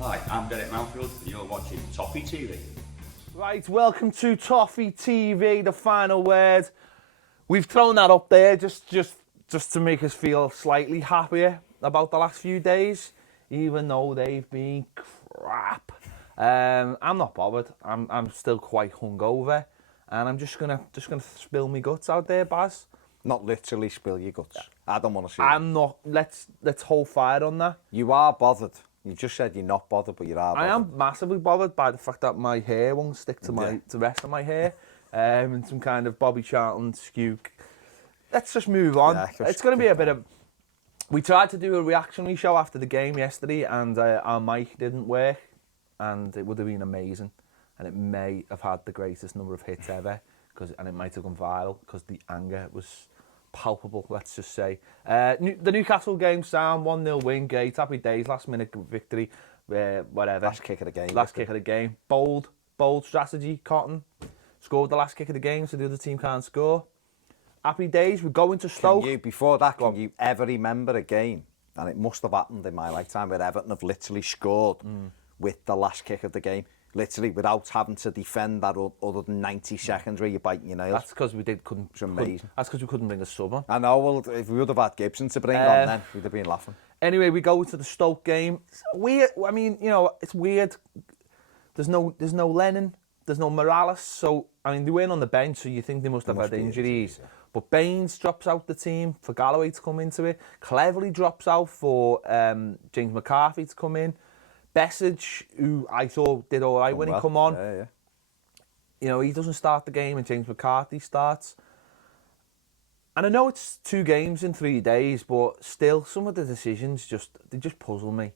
Hi, I'm Derek Mountfield and you're watching Toffee TV. Right, welcome to Toffee TV, the final word. We've thrown that up there just to make us feel slightly happier about the last few days, even though they've been crap. I'm not bothered. I'm still quite hungover, and I'm just gonna spill my guts out there, Baz. Not literally spill your guts. I don't want to see I'm not. Let's hold fire on that. You are bothered. You just said you're not bothered, but you are bothered. I am massively bothered by the fact that my hair won't stick to the rest of my hair, and some kind of Bobby Charlton skew. Let's just move on. Yeah, it's going to be a bit of. We tried to do a reactionary show after the game yesterday, and our mic didn't work, and it would have been amazing, and it may have had the greatest number of hits ever, and it might have gone viral because the anger was palpable. Let's just say the Newcastle game sound 1-0 win, great, happy days, last minute victory, whatever. Last kick of the game. Last kick of the game. Bold strategy. Cotton scored the last kick of the game, so the other team can't score. Happy days. We're going to Stoke. Can you ever remember a game, and it must have happened in my lifetime, where Everton have literally scored with the last kick of the game, literally without having to defend that other than 90 seconds where you're biting your nails? That's because we couldn't. It's amazing. That's because we couldn't bring a sub on. I know. Well, if we would have had Gibson to bring on, then we'd have been laughing. Anyway, we go to the Stoke game. It's weird. I mean, it's weird. There's no Lennon. There's no Morales. So I mean, they weren't on the bench, so you think they must have had injuries. But Baines drops out the team for Galloway to come into it. Cleverly drops out for James McCarthy to come in. Bessage, who I thought did all right when he come on. Yeah. He doesn't start the game and James McCarthy starts. And I know it's 2 games in 3 days, but still, some of the decisions just puzzle me.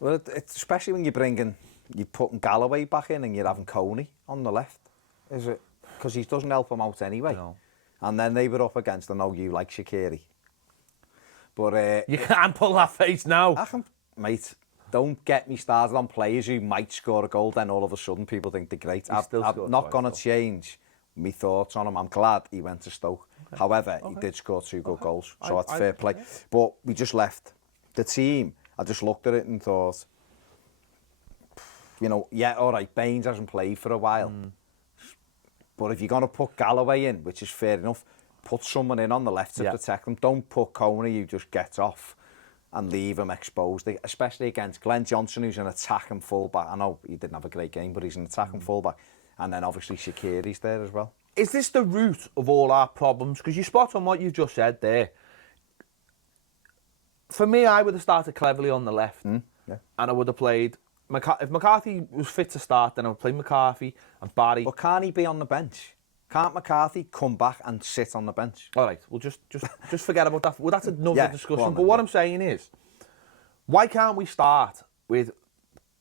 Well, it's especially when you're putting Galloway back in and you're having Coney on the left. Is it? Because he doesn't help him out anyway. No. And then they were up against, I know you like Shaqiri. But you can't pull that face now. Mate, don't get me started on players who might score a goal, then all of a sudden people think they're great. I'm not going to change my thoughts on him. I'm glad he went to Stoke. Okay. However, he did score 2 good goals, so that's fair play. But we just left the team. I just looked at it and thought, all right, Baines hasn't played for a while. But if you're going to put Galloway in, which is fair enough, put someone in on the left to protect them. Don't put Coney, who just gets off, and leave him exposed, especially against Glenn Johnson, who's an attacking fullback. I know he didn't have a great game, but he's an attacking fullback. And then obviously Shaqiri's there as well. Is this the root of all our problems? Because you spot on what you've just said there. For me, I would have started Cleverly on the left, and I would have played... If McCarthy was fit to start, then I would play McCarthy and Barry. But can't he be on the bench? Can't McCarthy come back and sit on the bench? All right, well, just forget about that. Well, that's another discussion. But what I'm saying is, why can't we start with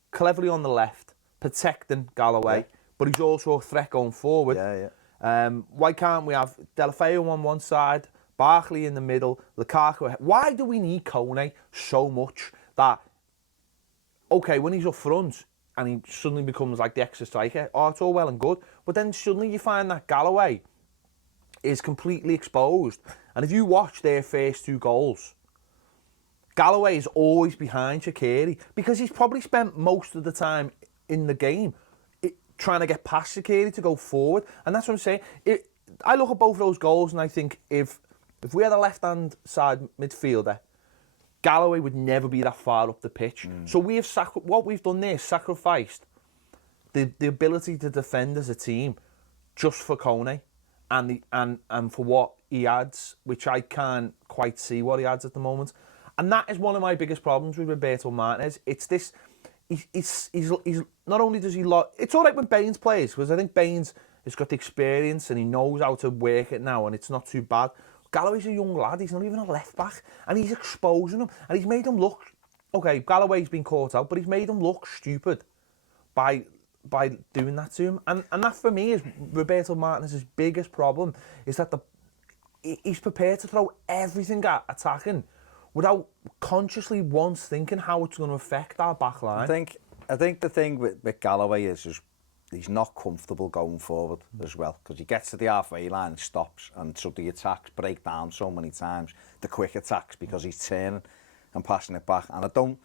Cleverly on the left, protecting Galloway, but he's also a threat going forward? Why can't we have Delafeu on one side, Barkley in the middle, Lukaku? Why do we need Kone so much that... Okay, when he's up front and he suddenly becomes like the extra striker, it's all well and good. But then suddenly you find that Galloway is completely exposed. And if you watch their first 2 goals, Galloway is always behind Shaqiri because he's probably spent most of the time in the game trying to get past Shaqiri to go forward. And that's what I'm saying. I look at both of those goals and I think if we had a left-hand side midfielder, Galloway would never be that far up the pitch. So what we've done there is sacrificed the ability to defend as a team just for Kone and for what he adds, which I can't quite see what he adds at the moment. And that is one of my biggest problems with Roberto Martinez. It's this, he's not only does he it's all right when Baines plays, because I think Baines has got the experience and he knows how to work it now and it's not too bad. Galloway's a young lad, he's not even a left back, and he's exposing him, and he's made him look... Okay, Galloway's been caught out, but he's made him look stupid by doing that to him. And that, for me, is Roberto Martinez's biggest problem, is that he's prepared to throw everything at attacking without consciously once thinking how it's going to affect our back line. I think the thing with Galloway is he's not comfortable going forward as well, because he gets to the halfway line and stops, and so the attacks break down so many times, the quick attacks, because he's turning and passing it back. And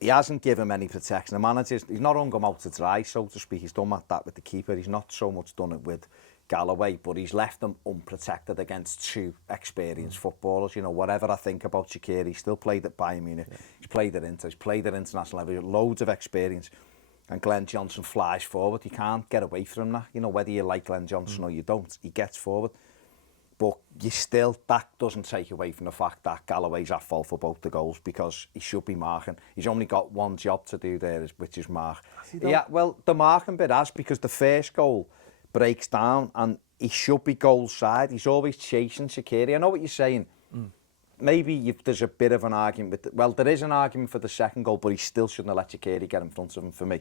he hasn't given him any protection. The manager, he's not hung him out to dry, so to speak. He's done that with the keeper. He's not so much done it with Galloway, but he's left them unprotected against two experienced footballers. You know, whatever I think about Shaqiri, he still played at Bayern Munich. Yeah. He's played at Inter. He's played at international level. Loads of experience. And Glenn Johnson flies forward. You can't get away from that. You know, whether you like Glenn Johnson or you don't, he gets forward. But you still, that doesn't take away from the fact that Galloway's at fault for both the goals because he should be marking. He's only got one job to do there, which is mark. Yeah, well, the marking bit has, because the first goal breaks down and he should be goal side. He's always chasing Shaqiri. I know what you're saying. Maybe there's a bit of an argument with... Well, there is an argument for the second goal, but he still shouldn't have let Shaqiri get in front of him for me.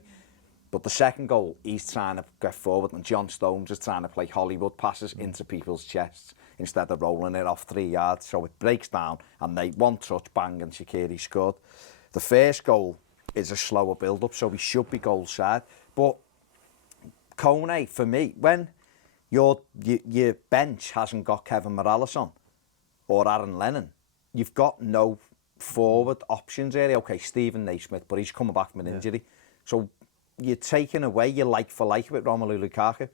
But the second goal, he's trying to get forward and John Stones is trying to play Hollywood passes into people's chests instead of rolling it off 3 yards. So it breaks down and they one touch, bang, and Shaqiri scored. The first goal is a slower build-up, so he should be goal side. But Kone, for me, when your bench hasn't got Kevin Morales on or Aaron Lennon, you've got no forward options area. Okay, Stephen Naismith, but he's coming back from an injury. So you're taking away your like for like with Romelu Lukaku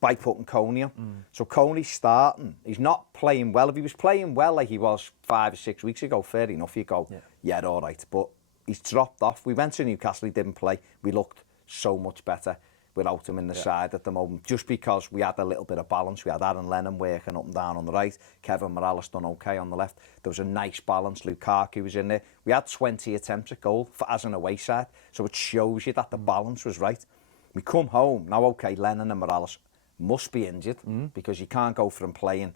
by putting Kone on. So Kone's starting. He's not playing well. If he was playing well like he was 5 or 6 weeks ago, fair enough, you go, yeah, all right. But he's dropped off. We went to Newcastle, he didn't play. We looked so much better without him in the side at the moment, just because we had a little bit of balance. We had Aaron Lennon working up and down on the right, Kevin Morales done okay on the left. There was a nice balance. Lukaku was in there. We had 20 attempts at goal as an away side, so it shows you that the balance was right. We come home, now okay, Lennon and Morales must be injured, because you can't go from playing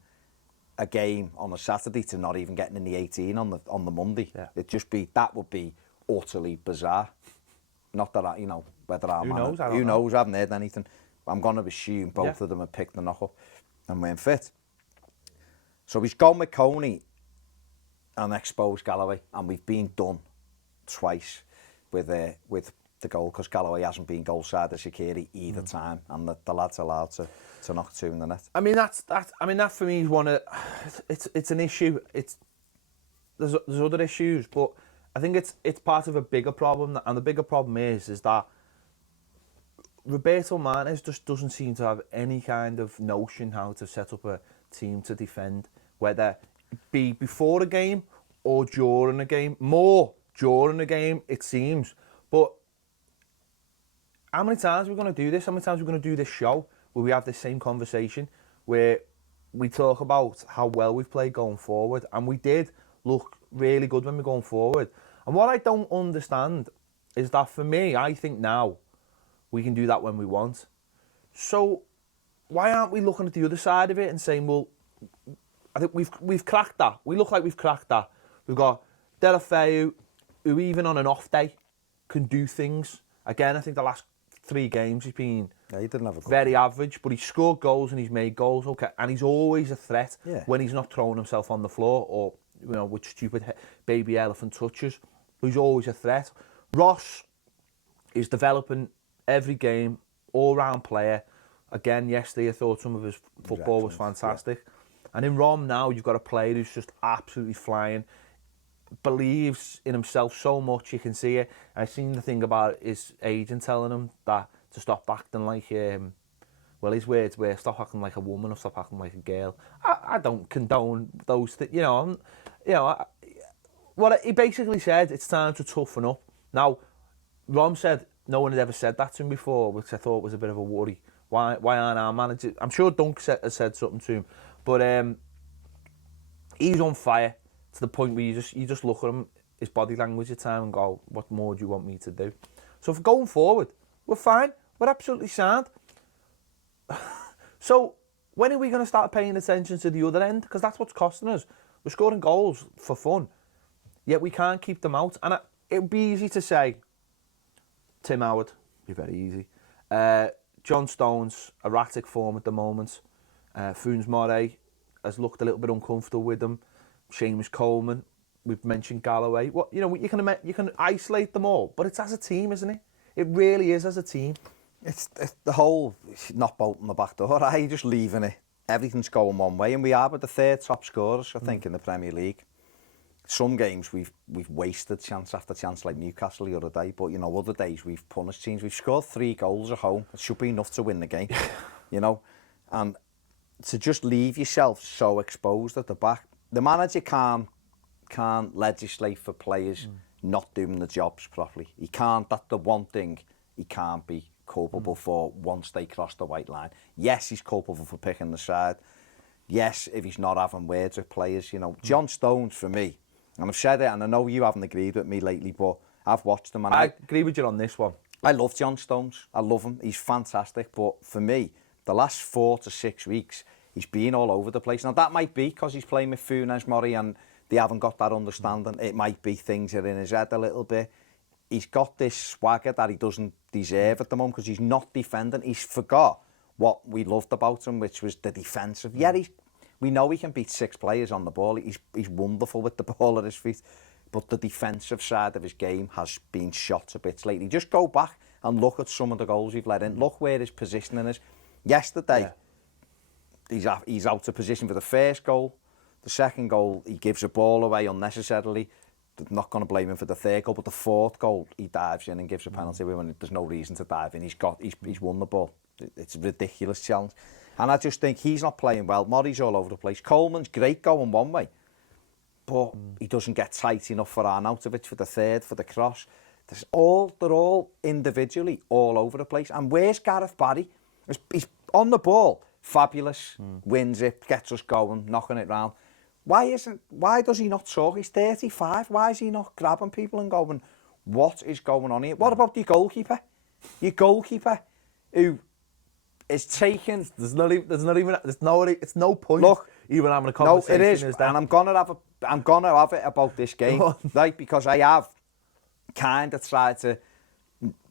a game on a Saturday to not even getting in the 18 on the Monday. That would be utterly bizarre. Not that you know, whether I'm who knows, I haven't heard anything. I'm going to assume both of them have picked the knock-up and weren't fit. So he's gone with Kone and exposed Galloway, and we've been done twice with the goal, because Galloway hasn't been goal side of Shaqiri either time, and the lad's allowed to knock two in the net. I mean, that for me is one of... It's an issue. There's other issues, but I think it's part of a bigger problem, and the bigger problem is that Roberto Martinez just doesn't seem to have any kind of notion how to set up a team to defend, whether it be before a game or during a game. More during a game, it seems. But how many times are we going to do this? How many times are we going to do this show where we have this same conversation, where we talk about how well we've played going forward, and we did look really good when we're going forward. And what I don't understand is that, for me, I think now we can do that when we want. So why aren't we looking at the other side of it and saying, well, I think we've cracked that. We look like we've cracked that. We've got Delafeu, who even on an off day can do things. Again, I think the last 3 games he's been he didn't have a very average, but he's scored goals and he's made goals, okay, and he's always a threat when he's not throwing himself on the floor or, you know, with stupid baby elephant touches. He's always a threat. Ross is developing every game, all-round player. Again, yesterday I thought some of his football was fantastic. And in Rom now, you've got a player who's just absolutely flying, believes in himself so much, you can see it. I've seen the thing about his agent telling him that to stop acting like, well, his words were, stop acting like a woman or stop acting like a girl. I don't condone those things, what he basically said, it's time to toughen up. Now, Rom said no one had ever said that to him before, which I thought was a bit of a worry. Why aren't our managers? I'm sure Dunk has said something to him, but he's on fire to the point where you just look at him, his body language at time, and go, what more do you want me to do? So for going forward, we're fine. We're absolutely sound. So when are we going to start paying attention to the other end? Because that's what's costing us. We're scoring goals for fun, yet we can't keep them out. And it would be easy to say, Tim Howard, be very easy. John Stones, erratic form at the moment. Funes Mori has looked a little bit uncomfortable with them. Seamus Coleman, we've mentioned Galloway. You can isolate them all, but it's as a team, isn't it? It really is as a team. It's the whole not bolting the back door. You're just leaving it. Everything's going one way, and we are with the 3rd top scorers, I think, in the Premier League. some games we've wasted chance after chance, like Newcastle the other day, but you know, other days we've punished teams. We've scored 3 goals at home. It should be enough to win the game, you know. And to just leave yourself so exposed at the back, the manager can't legislate for players not doing the jobs properly. He can't. That's the one thing he can't be culpable for once they cross the white line. Yes, he's culpable for picking the side. Yes, if he's not having words with players, you know. John Stones, for me, and I've said it, and I know you haven't agreed with me lately, but I've watched him. And I agree with you on this one. I love John Stones. I love him. He's fantastic. But for me, the last 4 to 6 weeks, he's been all over the place. Now, that might be because he's playing with Funes Mori and they haven't got that understanding. It might be things are in his head a little bit. He's got this swagger that he doesn't deserve at the moment because he's not defending. He's forgot what we loved about him, which was the defensive. Yeah, we know he can beat 6 players on the ball. He's wonderful with the ball at his feet. But the defensive side of his game has been shot to bits lately. Just go back and look at some of the goals we've let in. Look where his positioning is. Yesterday, he's out of position for the first goal. The second goal, he gives a ball away unnecessarily. They're not going to blame him for the third goal, but the fourth goal, he dives in and gives a penalty when there's no reason to dive in. He's won the ball. It's a ridiculous challenge. And I just think he's not playing well. Murray's all over the place. Coleman's great going one way, but he doesn't get tight enough for Arnautovic for the third, for the cross. They're all individually all over the place. And where's Gareth Barry? He's on the ball, fabulous, wins it, gets us going, knocking it round. Why does he not talk? He's 35. Why is he not grabbing people and going, what is going on here? What about your goalkeeper? Your goalkeeper who is taking... There's no point. Look, even having a conversation. No, it is, and I'm gonna have it about this game, right? Because I have kind of tried to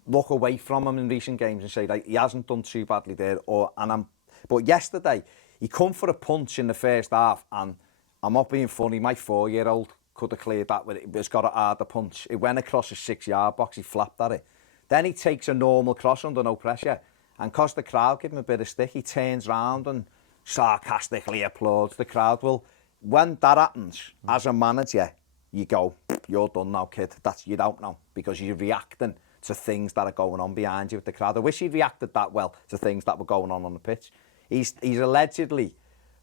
look away from him in recent games and say like he hasn't done too badly there. But yesterday he come for a punch in the first half, and I'm not being funny. My 4-year-old could have cleared that with it. He's got a harder punch. It went across his 6-yard box. He flapped at it. Then he takes a normal cross under no pressure. And because the crowd give him a bit of stick, he turns round and sarcastically applauds the crowd. Well, when that happens, as a manager, you go, you're done now, kid. You're out now, because you're reacting to things that are going on behind you with the crowd. I wish he'd reacted that well to things that were going on the pitch. He's allegedly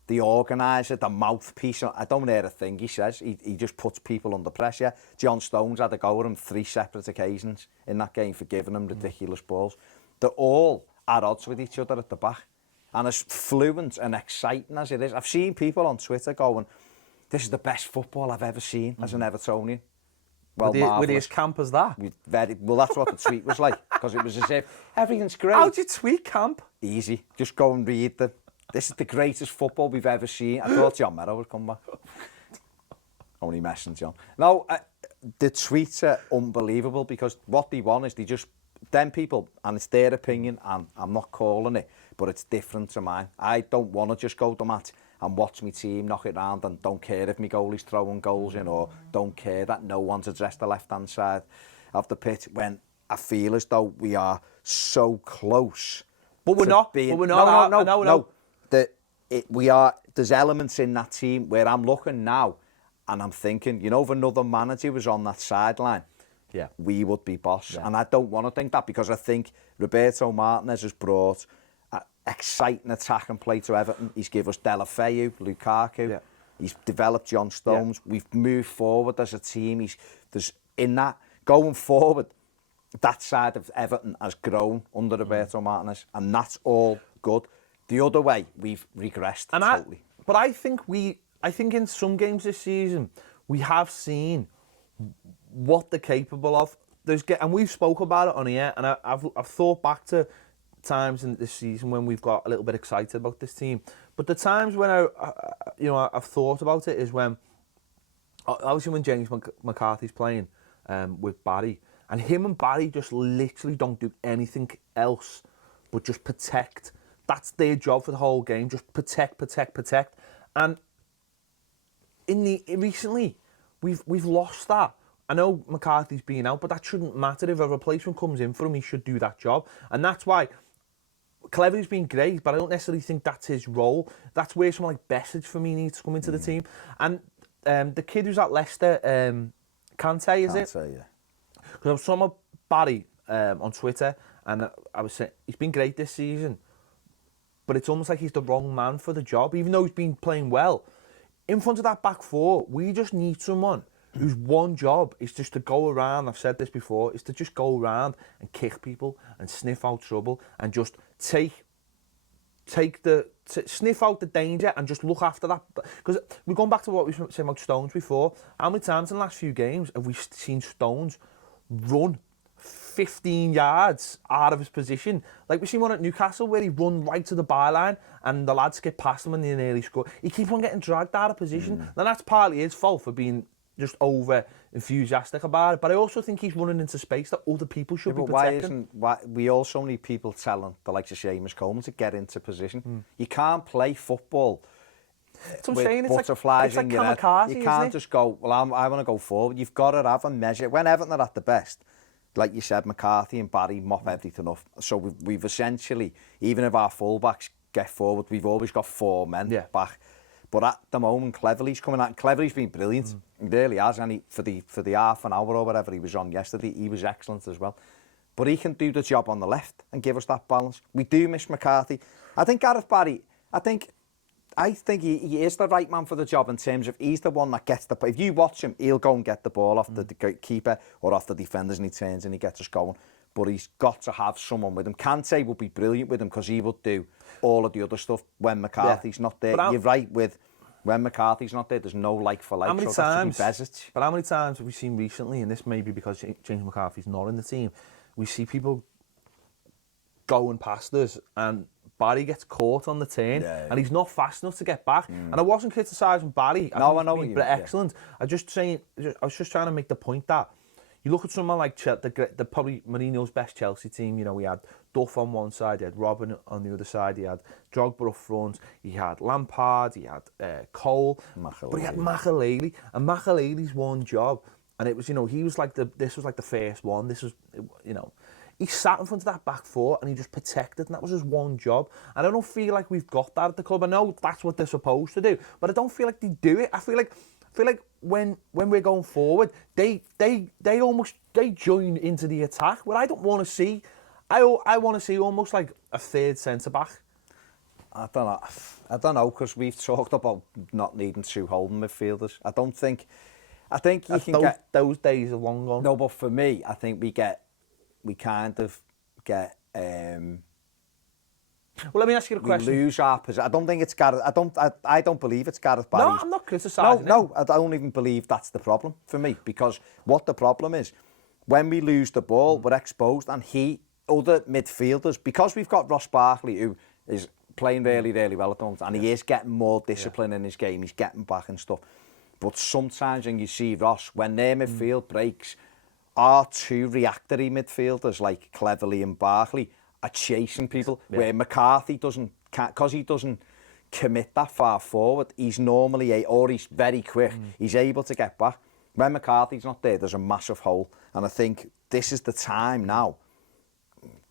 the organiser, the mouthpiece. I don't hear a thing he says. He just puts people under pressure. John Stones had to go with him 3 separate occasions in that game for giving him ridiculous balls. They're all at odds with each other at the back. And as fluent and exciting as it is, I've seen people on Twitter going, this is the best football I've ever seen as an Evertonian. Well, with his camp as that? Well, that's what the tweet was like, because it was as if everything's great. How do you tweet camp? Easy. Just go and read this is the greatest football we've ever seen. I thought John Merrow would come back. Only messing, John. No, the tweets are unbelievable, because what they want is them people, and it's their opinion, and I'm not calling it, but it's different to mine. I don't want to just go to match and watch my team knock it round and don't care if my goalie's throwing goals in, or don't care that no one's addressed the left-hand side of the pitch, when I feel as though we are so close. But we're not. No. There's elements in that team where I'm looking now and I'm thinking, you know, if another manager was on that sideline, we would be boss. And I don't want to think that, because I think Roberto Martinez has brought exciting attacking play to Everton. He's given us Deulofeu, Lukaku. He's developed John Stones. We've moved forward as a team. There's in that going forward, that side of Everton has grown under Roberto Martinez, and that's all good. The other way, we've regressed totally. But I think in some games this season we have seen what they're capable of. And we've spoke about it on here, and I've thought back to times in this season when we've got a little bit excited about this team. But the times when I've thought about it is when, obviously, when James McCarthy's playing with Barry, and him and Barry just literally don't do anything else but just protect. That's their job for the whole game. Just protect. And recently, we've lost that. I know McCarthy's been out, but that shouldn't matter. If a replacement comes in for him, he should do that job. And that's why Cleverly's been great, but I don't necessarily think that's his role. That's where someone like Bessage, for me, needs to come into the team. And the kid who's at Leicester, Kante, is it? Kante, yeah. Because I was talking about Barry on Twitter, and I was saying he's been great this season, but it's almost like he's the wrong man for the job, even though he's been playing well. In front of that back four, we just need someone whose one job is just to go around, I've said this before, is to just go around and kick people and sniff out trouble and just sniff out the danger and just look after that. Because we're going back to what we were saying about Stones before. How many times in the last few games have we seen Stones run 15 yards out of his position? Like we seen one at Newcastle where he run right to the byline and the lads get past him and they nearly score. He keeps on getting dragged out of position. And that's partly his fault for being just over enthusiastic about it, but I also think he's running into space that other people should be protecting. Why we also need people telling the likes of Seamus Coleman to get into position. You can't play football with butterflies in your head. You can't just go, well, I want to go forward. You've got to have a measure. When Everton are at the best, like you said, McCarthy and Barry mop everything up. So we've essentially, even if our fullbacks get forward, we've always got four men back. But at the moment, Cleverley's coming out. Cleverley's been brilliant. He really has. And for the half an hour or whatever he was on yesterday, he was excellent as well. But he can do the job on the left and give us that balance. We do miss McCarthy. I think Gareth Barry, I think he is the right man for the job in terms of he's the one that gets the... If you watch him, he'll go and get the ball off the keeper or off the defenders and he turns and he gets us going. But he's got to have someone with him. Kante would be brilliant with him because he would do all of the other stuff when McCarthy's not there. You're right with when McCarthy's not there, there's no like for like. How many times? But how many times have we seen recently, and this may be because James McCarthy's not in the team, we see people going past us and Barry gets caught on the turn and he's not fast enough to get back. And I wasn't criticising Barry. I know what you mean. Excellent. I was just trying to make the point that you look at someone like the probably Mourinho's best Chelsea team. You know, he had Duff on one side, he had Robin on the other side, he had Drogba up front, he had Lampard, he had Cole, but he had Makelele, and Makelele's one job, and it was, you know, this was like the first one. This was, you know, he sat in front of that back four and he just protected, and that was his one job. And I don't feel like we've got that at the club. I know that's what they're supposed to do, but I don't feel like they do it. I feel like when we're going forward, they join into the attack. What I don't want to see, I want to see almost like a third centre back. I don't know, because we've talked about not needing two holding midfielders. I think you can get those days are long gone. No, but for me, I think we kind of get. Well, let me ask you a question. We lose our position. I don't think it's Gareth. I don't believe it's Gareth Barry. No, I'm not criticising. No, I don't even believe that's the problem for me, because what the problem is, when we lose the ball, we're exposed, and other midfielders, because we've got Ross Barkley, who is playing really, really well at the moment, and he is getting more discipline in his game. He's getting back and stuff. But sometimes when you see Ross, when their midfield breaks, our two reactory midfielders like Cleverley and Barkley are chasing people, where McCarthy because he doesn't commit that far forward. He's normally or he's very quick. He's able to get back. When McCarthy's not there, there's a massive hole, and I think this is the time now.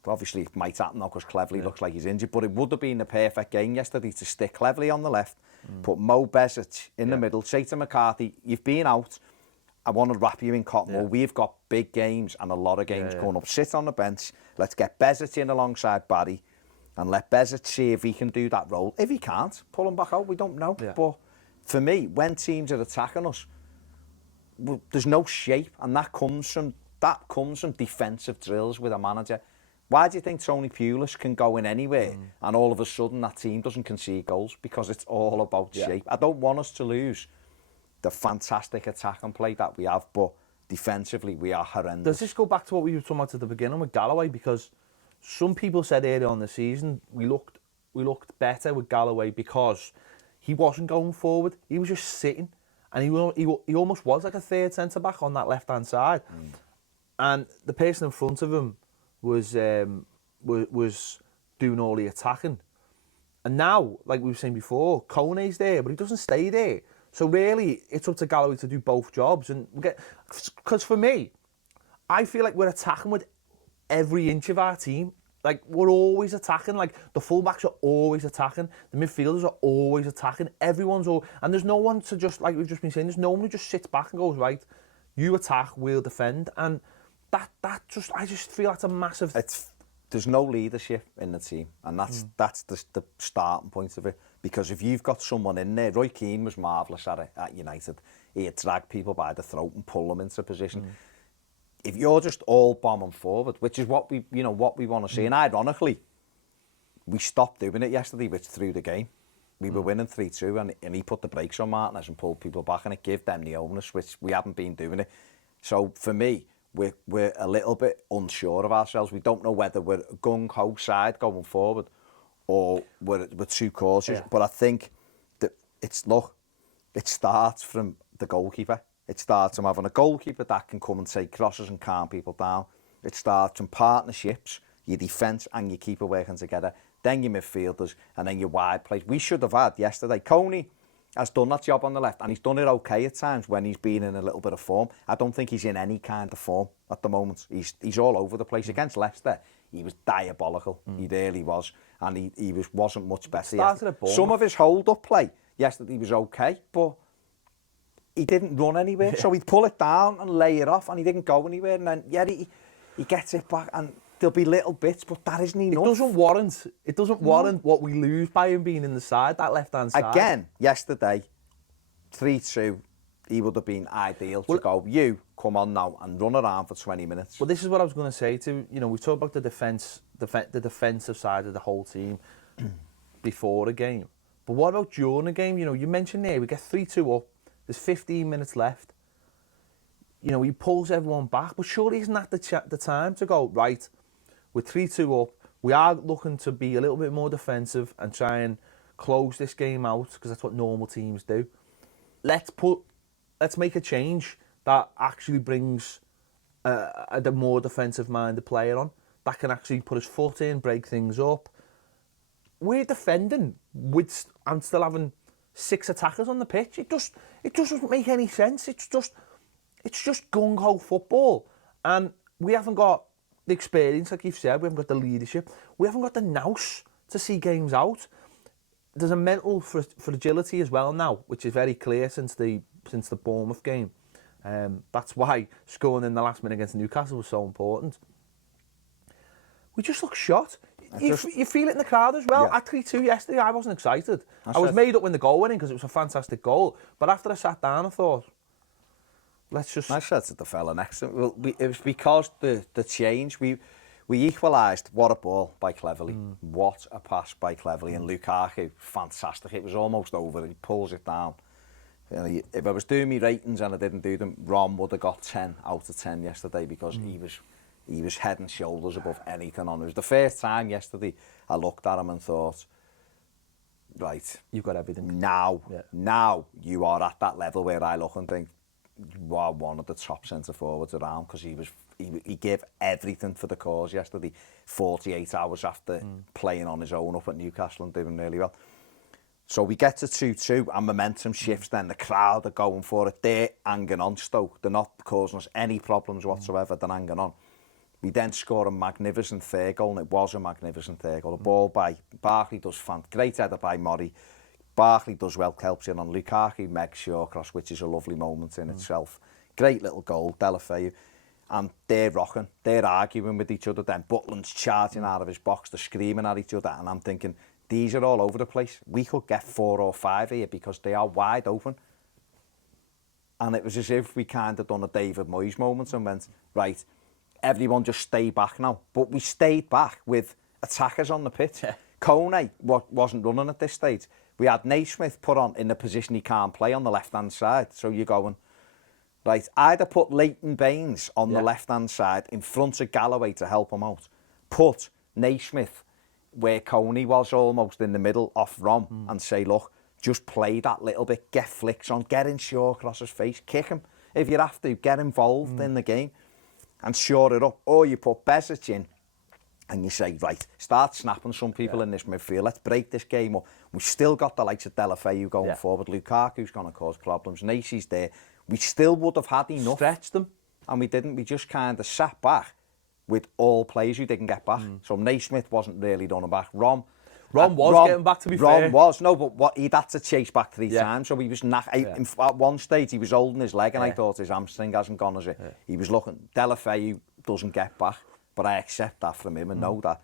Obviously, it might happen now because Cleverley looks like he's injured, but it would have been the perfect game yesterday to stick Cleverley on the left, put Mo Bezic in the middle, say to McCarthy, you've been out, I want to wrap you in cotton wool. We've got big games and a lot of games coming up. Sit on the bench, let's get Bezic in alongside Barry, and let Bezic see if he can do that role. If he can't, pull him back out, we don't know. But for me, when teams are attacking us, there's no shape, and that comes from defensive drills with a manager. Why do you think Tony Pulis can go in anywhere and all of a sudden that team doesn't concede goals? Because it's all about shape. I don't want us to lose the fantastic attack and play that we have, but defensively we are horrendous. Does this go back to what we were talking about at the beginning with Galloway? Because some people said earlier on the season we looked better with Galloway because he wasn't going forward. He was just sitting, and he almost was like a third centre back on that left hand side, and the person in front of him was doing all the attacking. And now, like we were saying before, Kone's there, but he doesn't stay there. So really, it's up to Galloway to do both jobs. And because for me, I feel like we're attacking with every inch of our team. like, we're always attacking. Like, the fullbacks are always attacking. The midfielders are always attacking. Everyone's all... And there's no one to just, like we've just been saying, there's no one who just sits back and goes, right, you attack, we'll defend. And that just... I just feel that's a massive... There's no leadership in the team. And that's the starting point of it. Because if you've got someone in there... Roy Keane was marvellous at United. He'd drag people by the throat and pull them into position. If you're just all bombing forward, which is what we want to see, and ironically, we stopped doing it yesterday, which threw the game. We were winning 3-2, and he put the brakes on Martinez and pulled people back, and it gave them the onus, which we haven't been doing it. So for me, we're a little bit unsure of ourselves. We don't know whether we're a gung-ho side going forward, or we're too cautious. Yeah. But I think that it starts from the goalkeeper. It starts from having a goalkeeper that can come and take crosses and calm people down. It starts from partnerships, your defence and your keeper working together, then your midfielders, and then your wide plays. We should have had yesterday. Coney has done that job on the left, and he's done it okay at times when he's been in a little bit of form. I don't think he's in any kind of form at the moment. He's all over the place. Against Leicester, he was diabolical. He really was, and he wasn't much better yesterday. Some of his hold-up play yesterday was okay, but he didn't run anywhere, so he'd pull it down and lay it off, and he didn't go anywhere. And then, he gets it back, and there'll be little bits, but that isn't enough. It doesn't warrant what we lose by him being in the side, that left-hand side. Again, yesterday, 3-2, he would have been ideal to go, you, come on now, and run around for 20 minutes. Well, this is what I was going to say to, we talked about the defensive side of the whole team before the game. But what about during the game? You mentioned there, we get 3-2 up, there's 15 minutes left. He pulls everyone back, but surely isn't that the time to go, right, we're 3-2 up, we are looking to be a little bit more defensive and try and close this game out, because that's what normal teams do. Let's make a change that actually brings a more defensive-minded player on, that can actually put his foot in, break things up. We're defending and still having 6 attackers on the pitch. It doesn't make any sense. It's just gung-ho football. And we haven't got the experience, like you've said. We haven't got the leadership. We haven't got the nous to see games out. There's a mental fragility as well now, which is very clear since the Bournemouth game. That's why scoring in the last minute against Newcastle was so important. We just look shot. You feel it in the crowd as well. Yeah. At 3-2 yesterday, I wasn't excited. I was made up when the goal went in because it was a fantastic goal. But after I sat down, I thought, let's just... I said to the fella next to me, it was because the change, we equalised. What a ball by Cleverley. What a pass by Cleverley. And Lukaku, fantastic. It was almost over. He pulls it down. If I was doing my ratings and I didn't do them, Ron would have got 10 out of 10 yesterday because he was head and shoulders above anything on. It was the first time yesterday I looked at him and thought, right, you've got everything. Now you are at that level where I look and think you are one of the top centre forwards around, because he gave everything for the cause yesterday. 48 hours after playing on his own up at Newcastle and doing really well. So we get to 2-2 and momentum shifts. Then the crowd are going for it. They're hanging on Stoke. They're not causing us any problems whatsoever. They're hanging on. We then score a magnificent third goal, and it was a magnificent third goal. The ball by Barkley does great header by Murray. Barkley does well, helps in on Lukaku, Meg Shawcross, which is a lovely moment in itself. Great little goal, Delafeu. And they're rocking. They're arguing with each other. Then Butland's charging out of his box. They're screaming at each other. And I'm thinking, these are all over the place. We could get 4 or 5 here because they are wide open. And it was as if we kind of done a David Moyes moment and went, right, everyone just stay back now. But we stayed back with attackers on the pitch. Yeah. Kone wasn't running at this stage. We had Naismith put on in the position he can't play on the left-hand side. So you're going, right, either put Leighton Baines on the left-hand side in front of Galloway to help him out. Put Naismith where Kone was almost in the middle off Rom and say, look, just play that little bit, get flicks on, get in Shawcross's face, kick him. If you have to, get involved in the game and shore it up. Or you put Besic in and you say, right, start snapping some people in this midfield. Let's break this game up. We've still got the likes of Delafeu going forward. Lukaku's going to cause problems. Nacy's there. We still would have had enough. Stretched them. And we didn't. We just kind of sat back with all players who didn't get back. So Naismith wasn't really running back. Rom was getting back, to be fair. Rom was, no, but he'd had to chase back 3 times, so he was at one stage he was holding his leg, and I thought his hamstring hasn't gone as it. He was looking. Delafeu doesn't get back, but I accept that from him and know that.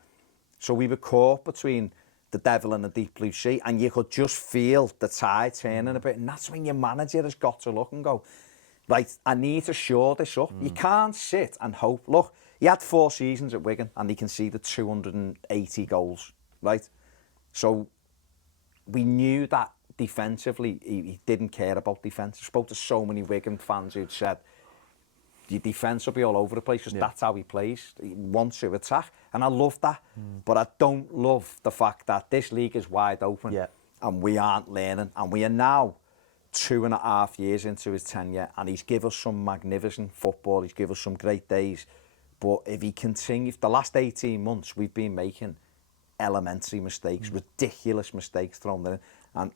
So we were caught between the devil and the deep blue sea, and you could just feel the tide turning a bit, and that's when your manager has got to look and go, right, I need to shore this up. You can't sit and hope. Look, he had 4 seasons at Wigan, and he conceded 280 goals, right? So we knew that defensively he didn't care about defence. I spoke to so many Wigan fans who'd said, your defence will be all over the place because that's how he plays. He wants to attack. And I love that. But I don't love the fact that this league is wide open and we aren't learning. And we are now 2.5 years into his tenure, and he's given us some magnificent football. He's given us some great days. But if he continues, the last 18 months we've been making elementary mistakes, ridiculous mistakes thrown in. And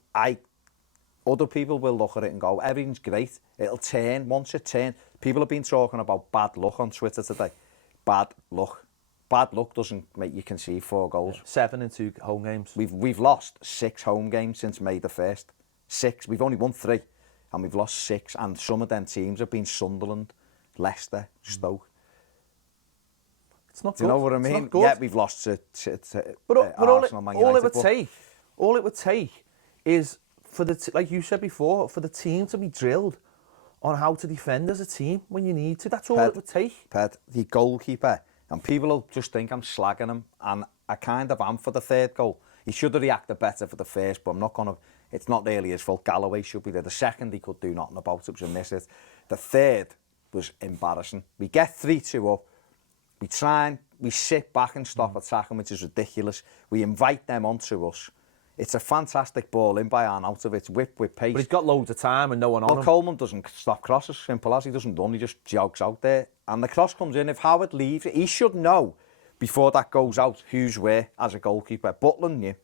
other people will look at it and go, everything's great. It'll turn. Once it turns, people have been talking about bad luck on Twitter today. Bad luck. Bad luck doesn't make you concede 4 goals. 7 in 2 home games. We've lost 6 home games since May the 1st. 6. We've only won 3, and we've lost 6. And some of them teams have been Sunderland, Leicester, Stoke. It's not good. Do you know what I mean? Yeah, we've lost to Arsenal, Man United. All it would take is for like you said before, for the team to be drilled on how to defend as a team when you need to. That's all it would take. The goalkeeper, and people will just think I'm slagging him, and I kind of am for the 3rd goal. He should have reacted better for the 1st, but I'm not going to. It's not really his fault. Galloway should be there. The 2nd, he could do nothing about it, was a miss it. The 3rd was embarrassing. We get 3-2 up. We try and we sit back and stop attacking, which is ridiculous. We invite them onto us. It's a fantastic ball in by Arnautovic, whip with pace. But he's got loads of time and no one on him. Coleman doesn't stop crosses, simple as. He doesn't run, he just jogs out there. And the cross comes in. If Howard leaves it, he should know before that goes out who's where as a goalkeeper. Butland knew.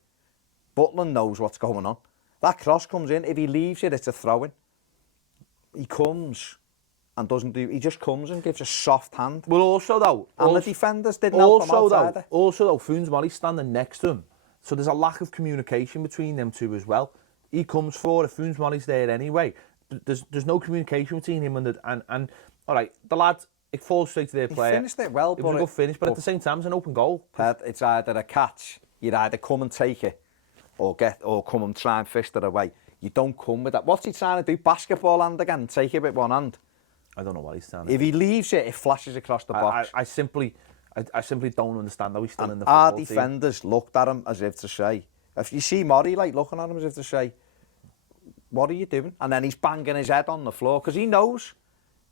Butland knows what's going on. That cross comes in. If he leaves it, it's a throw-in. He comes and doesn't do. He just comes and gives a soft hand. Well, also though, the defenders didn't help him outside. Also though, Funes Mori's standing next to him, so there's a lack of communication between them two as well. He comes forward, if Funes Mori's there anyway. There's no communication between him and all right, the lad, it falls straight to their player. He finished it well, it was a good finish, but at the same time, it's an open goal. It's either a catch. You'd either come and take it, or come and try and fist it away. You don't come with that. What's he trying to do? Basketball hand again, take it with one hand. I don't know what he's trying to do. If he leaves it, it flashes across the box. I simply don't understand how he's still in the football team. Our defenders looked at him as if to say, if you see Murray like looking at him as if to say, what are you doing? And then he's banging his head on the floor because he knows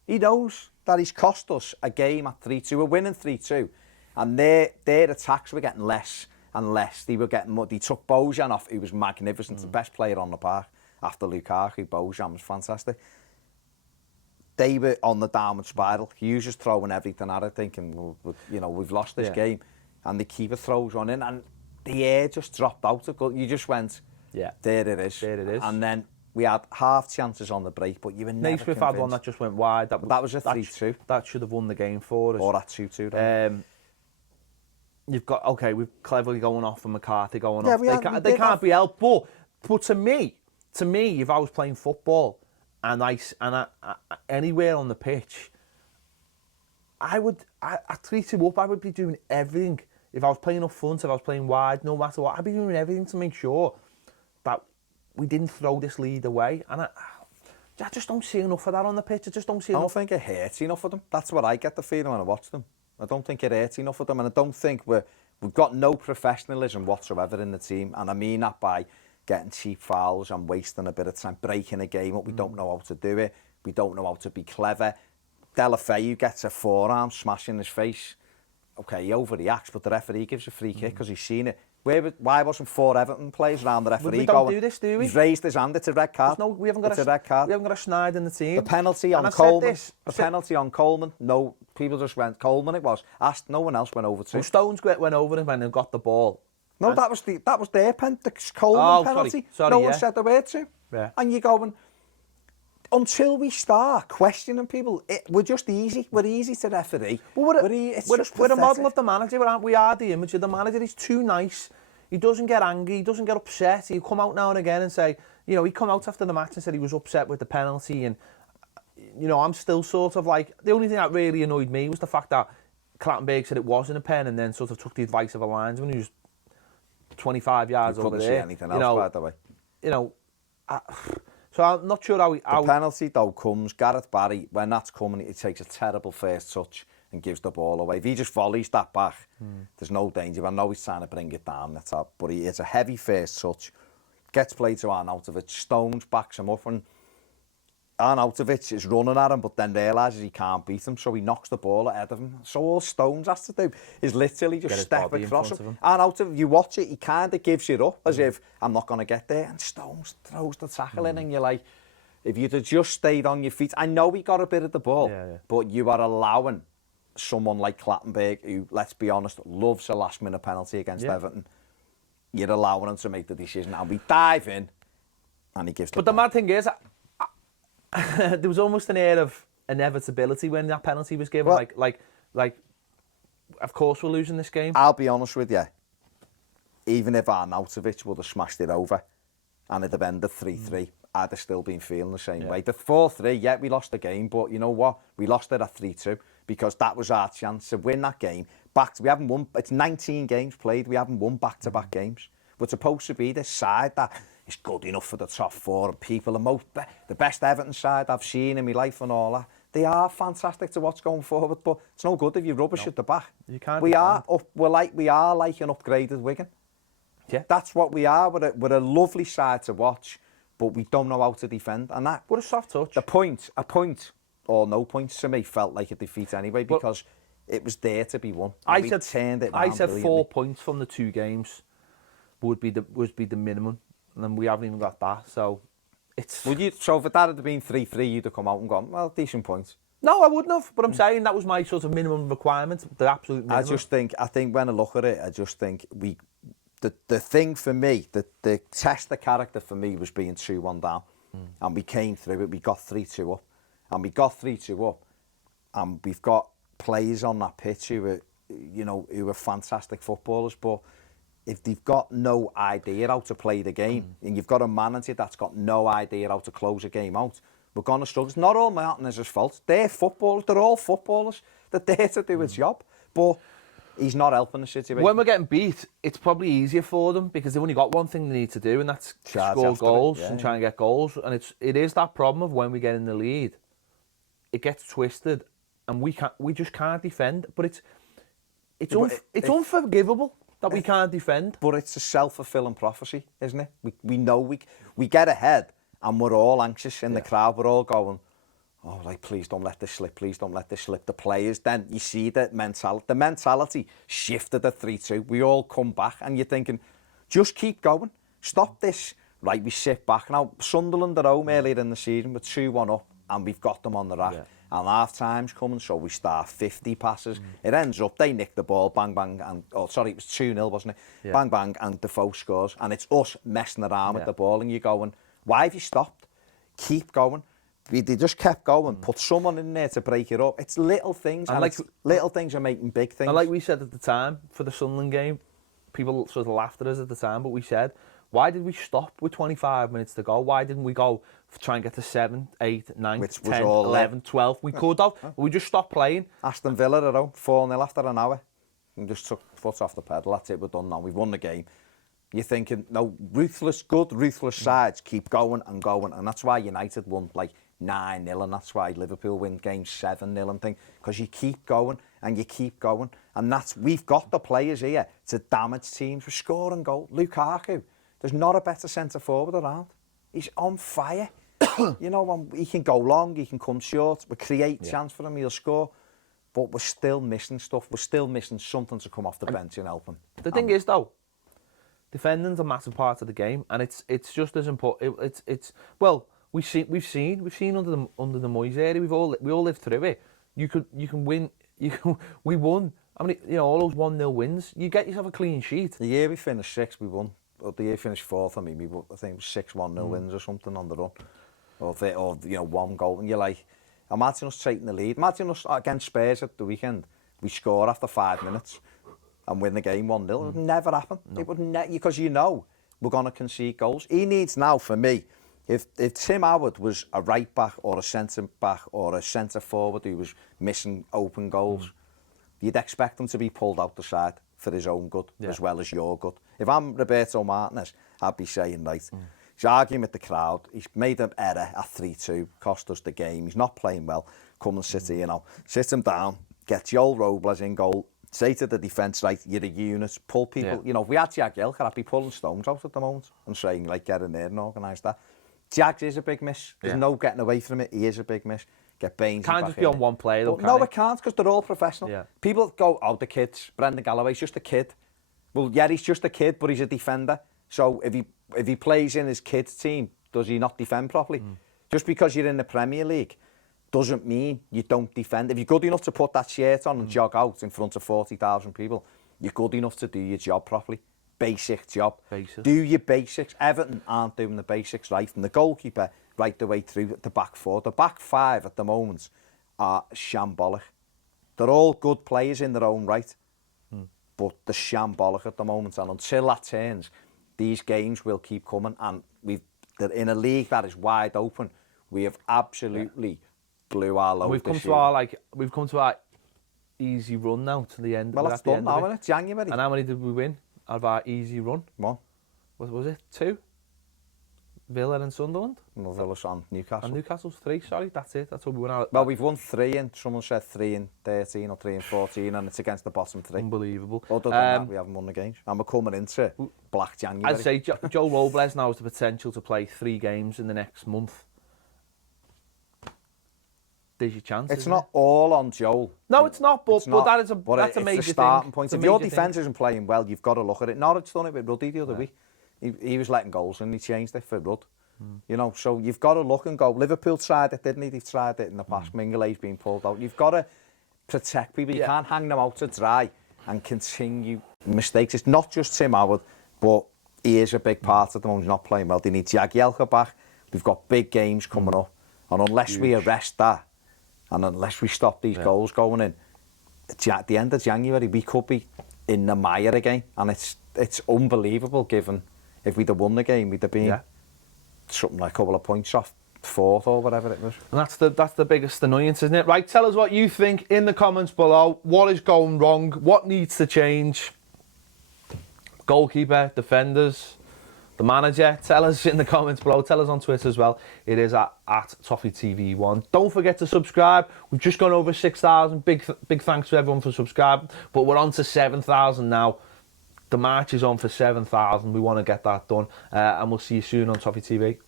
that he's cost us a game at 3-2. We're winning 3-2, and their attacks were getting less and less. They were getting more. They took Bojan off, who was magnificent, the best player on the park after Lukaku. Bojan was fantastic. They were on the downward spiral. Hughes was throwing everything at it, thinking, we've lost this game. And the keeper throws one in, and the air just dropped out. You just went, there it is. There it is. And then we had half chances on the break, but you were never Naismith had one that just went wide. That was a 3-2. That should have won the game for us. Or at 2-2. You've got, we're cleverly going off and McCarthy going off. They can't be helped. But to me, if I was playing football, and I anywhere on the pitch, at 3-2 up, I would be doing everything. If I was playing up front, if I was playing wide, no matter what, I'd be doing everything to make sure that we didn't throw this lead away. And I just don't see enough of that on the pitch. I don't think it hurts enough of them. That's what I get the feeling when I watch them. I don't think it hurts enough of them, and I don't think we've got no professionalism whatsoever in the team. And I mean that by getting cheap fouls and wasting a bit of time, breaking a game up. We don't know how to do it. We don't know how to be clever. Delafeu gets a forearm smash in his face. Okay, he overreacts, but the referee gives a free kick because he's seen it. Why wasn't 4 Everton players around the referee we don't do this, do we? He's raised his hand, it's a red card. We haven't got a red card. We haven't got a Schneid in the team. The penalty on Coleman. Penalty on Coleman. No, people just went, Coleman it was. Asked, no one else went over to. Well, Stones went over him and got the ball. No, that was their penalty. The Coleman penalty. Sorry, no one said a word to. Yeah. And you're going, until we start questioning people, we're just easy. We're easy to referee. Well, we're a model of the manager, aren't we? We are the image of the manager. He's too nice. He doesn't get angry. He doesn't get upset. He'll come out now and again and say, you know, he come out after the match and said he was upset with the penalty. And, you know, I'm still sort of like, the only thing that really annoyed me was the fact that Clattenburg said it wasn't a pen and then sort of took the advice of a linesman who's 25 yards over there. Couldn't see anything else, by the way. You know, so I'm not sure how the penalty, though, comes. Gareth Barry, when that's coming, he takes a terrible first touch and gives the ball away. If he just volleys that back, there's no danger. I know he's trying to bring it down, that's up, but it's a heavy first touch. Gets played to Arnautovic, Stones backs him up, and Arnautovic is running at him, but then realises he can't beat him, so he knocks the ball ahead of him. So all Stones has to do is literally just step across him. Arnautovic, you watch it, he kind of gives it up, as if, I'm not going to get there, and Stones throws the tackle in, and you're like, if you'd have just stayed on your feet, I know he got a bit of the ball, but you are allowing someone like Clattenburg, who, let's be honest, loves a last-minute penalty against Everton, you're allowing him to make the decision, and we dive in, and he gives the ball. But the mad thing is, there was almost an air of inevitability when that penalty was given. Well, like, of course we're losing this game. I'll be honest with you. Even if Arnautovic would have smashed it over and it'd have ended 3-3, I'd have still been feeling the same way. The 4-3, yeah, we lost the game, but you know what? We lost it at 3-2 because that was our chance to win that game. We haven't won. It's 19 games played. We haven't won back-to-back games. We're supposed to be this side that is good enough for the top four, and people are the best Everton side I've seen in my life and all that. They are fantastic to watch going forward, but it's no good if you rubbish at the back. You can't. We are like an upgraded Wigan. Yeah, that's what we are. We're a lovely side to watch, but we don't know how to defend. And that, what a soft touch. A point or no points to me felt like a defeat anyway, because it was there to be won. I said 4 points from the two games would be the minimum. And we haven't even got that, so it's... So if that had been 3-3, you'd have come out and gone, well, decent points. No, I wouldn't have, but I'm saying that was my sort of minimum requirement, the absolute minimum. I think when I look at it, I just think the thing for me, the test of character for me was being 2-1 down, and we came through it, we got 3-2 up, and we've got players on that pitch who are fantastic footballers, but if they've got no idea how to play the game, and you've got a manager that's got no idea how to close a game out, we're going to struggle. It's not all Martinez's fault. They're footballers. They're all footballers. They're there to do a job. But he's not helping the situation. When we're getting beat, it's probably easier for them because they've only got one thing they need to do, and that's score goals and try and get goals. And it is that problem of when we get in the lead, it gets twisted, and we just can't defend. But it's unforgivable that we can't defend. But it's a self-fulfilling prophecy, isn't it? We know we get ahead and we're all anxious in the crowd. We're all going, oh, like, please don't let this slip. Please don't let this slip. The players, then you see the mentality shifted at 3-2. We all come back and you're thinking, just keep going. Stop this. Right, we sit back. Now, Sunderland at home earlier in the season, we're 2-1 up and we've got them on the rack. Yeah. And half-time's coming, so we start 50 passes. It ends up, they nick the ball, bang, bang, and... Oh, sorry, it was 2-0, wasn't it? Yeah. Bang, bang, and Defoe scores. And it's us messing around with the ball, and you're going, why have you stopped? Keep going. They just kept going, put someone in there to break it up. It's little things, and little things are making big things. And like we said at the time, for the Sunderland game, people sort of laughed at us at the time, but we said, why did we stop with 25 minutes to go? Why didn't we go try and get to 7, 8, 9, 10, 11, 12? We could have. We just stopped playing. Aston Villa at home, 4-0 after an hour. We just took foot off the pedal. That's it, we're done now. We've won the game. You're thinking, no, ruthless sides keep going. And that's why United won like 9-0, and that's why Liverpool win games 7-0 and things. Because you keep going and you keep going. And we've got the players here to damage teams. We're scoring goals. Lukaku. There's not a better centre-forward around. He's on fire. You know, he can go long, he can come short. We create chance for him, he'll score. But we're still missing stuff. We're still missing something to come off the bench and help him. The thing is, though, defending's a massive part of the game, and it's just as important. Well, we've seen under the Moyes era. We all lived through it. You can win. We won. I mean, you know, all those 1-0 wins. You get yourself a clean sheet. The year we finished 6th, we won. The year finished 4th, I think it was 6 1-0 wins or something on the run. or you know, 1 goal, and you're like, imagine us taking the lead. Imagine us against Spurs at the weekend. We score after 5 minutes and win the game 1-0. It would never happen. No. It would because you know we're going to concede goals. He needs now, for me, if Tim Howard was a right back or a centre back or a centre forward who was missing open goals, you'd expect him to be pulled out the side for his own good as well as your good. If I'm Roberto Martinez, I'd be saying, right, he's arguing with the crowd, he's made an error at 3-2, cost us the game, he's not playing well, come and sit here, you know, sit him down, get Joel Robles in goal, say to the defence, right, you're a unit, pull people, you know, if we had Jagielka, I'd be pulling stones out at the moment and saying, like, get in there and organise that. Jags is a big miss. There's no getting away from it. He is a big miss. Get Baines can't just be on one player, though, no, it can't, because they're all professional. Yeah. People go, oh, the kids, Brendan Galloway's just a kid. Well, yeah, he's just a kid, but he's a defender. So if he plays in his kids' team, does he not defend properly? Just because you're in the Premier League doesn't mean you don't defend. If you're good enough to put that shirt on and jog out in front of 40,000 people, you're good enough to do your job properly. Basic job. Do your basics. Everton aren't doing the basics right, from the goalkeeper right the way through the back four. The back five at the moment are shambolic. They're all good players in their own right, but they're shambolic at the moment. And until that turns, these games will keep coming. And they're in a league that is wide open. We have absolutely blew our load. We've come to our easy run now to the end. Well, that's done now, isn't it? January. And how many did we win out of our easy run? 1. What was it? 2? Villa and Sunderland? No, Villa and Newcastle. And Newcastle's 3, sorry, that's it. That's what we won out. Well, we've won 3, and someone said 3 and 13 or 3 and 14, and it's against the bottom 3. Unbelievable. Other than that, we haven't won the games. And we're coming into Black January. I'd say Joe Robles now has the potential to play 3 games in the next month. There's your chance. It's not all on Joel. No, it's not, but that's a major thing. It's a starting point. If your defence isn't playing well, you've got to look at it. Norwich done it with Ruddy the other week. He was letting goals and he changed it for Rudd. You know, so you've got to look and go. Liverpool tried it, didn't he? They've tried it in the past. Mingale's been pulled out. You've got to protect people. You can't hang them out to dry and continue mistakes. It's not just Tim Howard, but he is a big part at the moment. He's not playing well. They need Jagielka back. We've got big games coming up. And unless we arrest that, and unless we stop these goals going in, at the end of January, we could be in the mire again. And it's unbelievable, given if we'd have won the game, we'd have been something like a couple of points off 4th or whatever it was. And that's the biggest annoyance, isn't it? Right, tell us what you think in the comments below. What is going wrong? What needs to change? Goalkeeper, defenders, the manager. Tell us in the comments below. Tell us on Twitter as well. It is at Toffee TV1. Don't forget to subscribe. We've just gone over 6,000. Big thanks to everyone for subscribing. But we're on to 7,000 now. The march is on for 7,000. We want to get that done. And we'll see you soon on Toffee TV.